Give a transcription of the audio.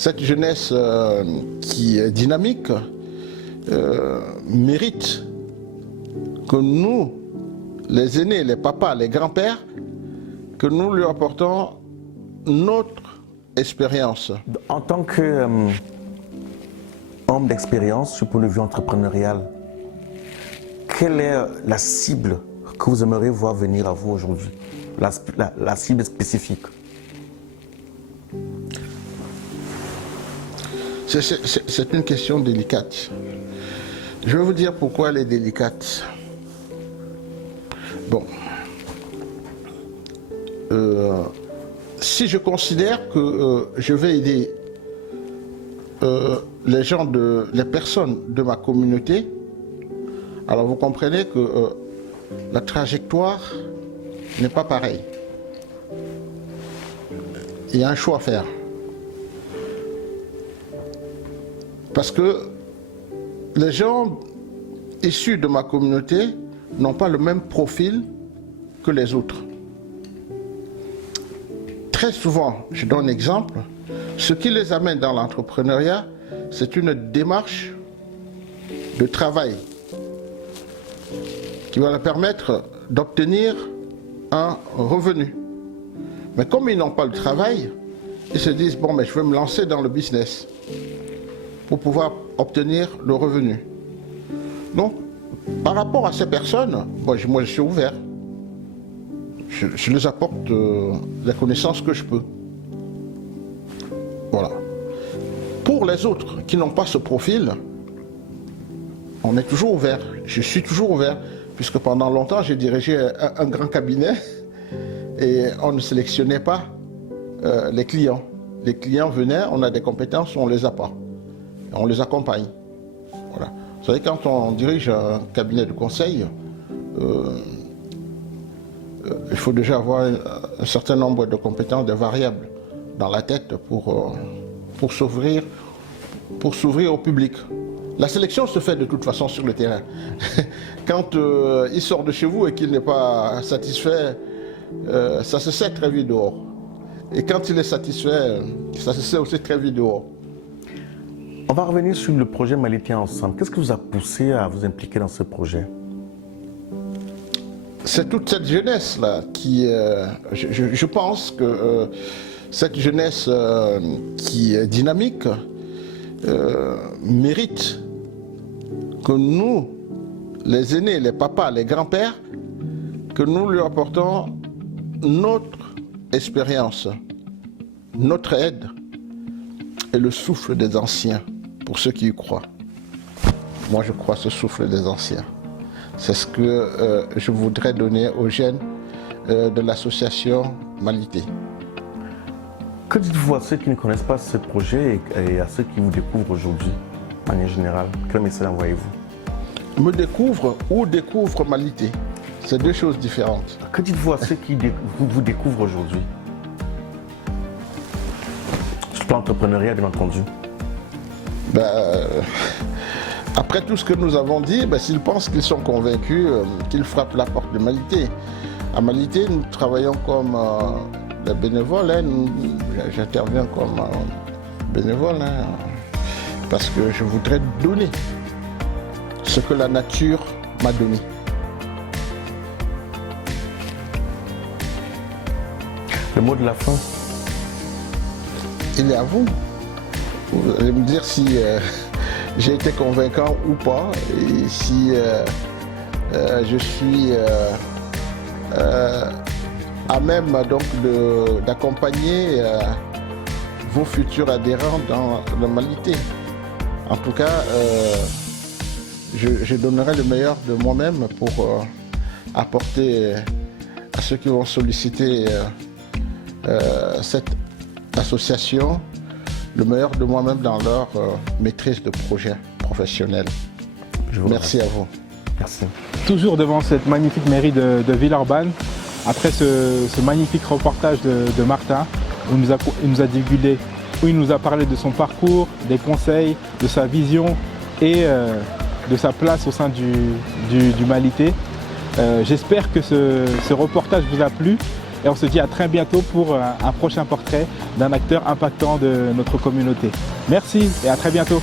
cette jeunesse qui est dynamique mérite que nous, les aînés, les papas, les grands-pères, que nous lui apportons notre expérience. En tant qu'homme d'expérience, sur le point de vue entrepreneurial, quelle est la cible que vous aimeriez voir venir à vous aujourd'hui? La cible spécifique. C'est une question délicate. Je vais vous dire pourquoi elle est délicate. Bon. Si je considère que je vais aider les personnes de ma communauté, alors vous comprenez que la trajectoire n'est pas pareille. Il y a un choix à faire. Parce que les gens issus de ma communauté n'ont pas le même profil que les autres. Très souvent, je donne un exemple, ce qui les amène dans l'entrepreneuriat, c'est une démarche de travail qui va leur permettre d'obtenir un revenu. Mais comme ils n'ont pas le travail, ils se disent, bon, mais je vais me lancer dans le business pour pouvoir obtenir le revenu. Donc, par rapport à ces personnes, moi je suis ouvert. Je les apporte la connaissance que je peux. Voilà. Pour les autres qui n'ont pas ce profil, on est toujours ouvert. Je suis toujours ouvert, puisque pendant longtemps, j'ai dirigé un grand cabinet et on ne sélectionnait pas les clients. Les clients venaient, on a des compétences, on ne les a pas. On les accompagne. Voilà. Vous savez, quand on dirige un cabinet de conseil, il faut déjà avoir un certain nombre de compétences, de variables dans la tête pour s'ouvrir au public. La sélection se fait de toute façon sur le terrain. Quand il sort de chez vous et qu'il n'est pas satisfait, ça se sait très vite dehors. Et quand il est satisfait, ça se sait aussi très vite dehors. On va revenir sur le projet Malité Ensemble. Qu'est-ce qui vous a poussé à vous impliquer dans ce projet? C'est toute cette jeunesse-là qui... je pense que cette jeunesse qui est dynamique mérite que nous, les aînés, les papas, les grands-pères, que nous lui apportons notre expérience, notre aide et le souffle des anciens, pour ceux qui y croient. Moi, je crois ce souffle des anciens. C'est ce que je voudrais donner aux jeunes de l'association Malité. Que dites-vous à ceux qui ne connaissent pas ce projet et à ceux qui vous découvrent aujourd'hui, en manière générale? Quel message envoyez-vous? Me découvrent ou découvrent Malité. C'est deux choses différentes. Que dites-vous à ceux qui vous découvrent aujourd'hui? Sur le plan entrepreneurial, bien entendu. Après tout ce que nous avons dit, s'ils pensent qu'ils sont convaincus, qu'ils frappent la porte de Malité. À Malité, nous travaillons comme des bénévoles. J'interviens comme bénévole parce que je voudrais donner ce que la nature m'a donné. Le mot de la fin? Il est à vous. Vous allez me dire si j'ai été convaincant ou pas, et si je suis à même donc d'accompagner vos futurs adhérents dans la Malité. En tout cas, je donnerai le meilleur de moi-même pour apporter à ceux qui vont solliciter cette association le meilleur de moi-même dans leur maîtrise de projet professionnel. Merci à vous. Merci. Toujours devant cette magnifique mairie de Villeurbanne, après ce magnifique reportage de Martin, où il nous a divulgué, où il nous a parlé de son parcours, des conseils, de sa vision et de sa place au sein du Malité. J'espère que ce reportage vous a plu et on se dit à très bientôt pour un prochain portrait d'un acteur impactant de notre communauté. Merci et à très bientôt.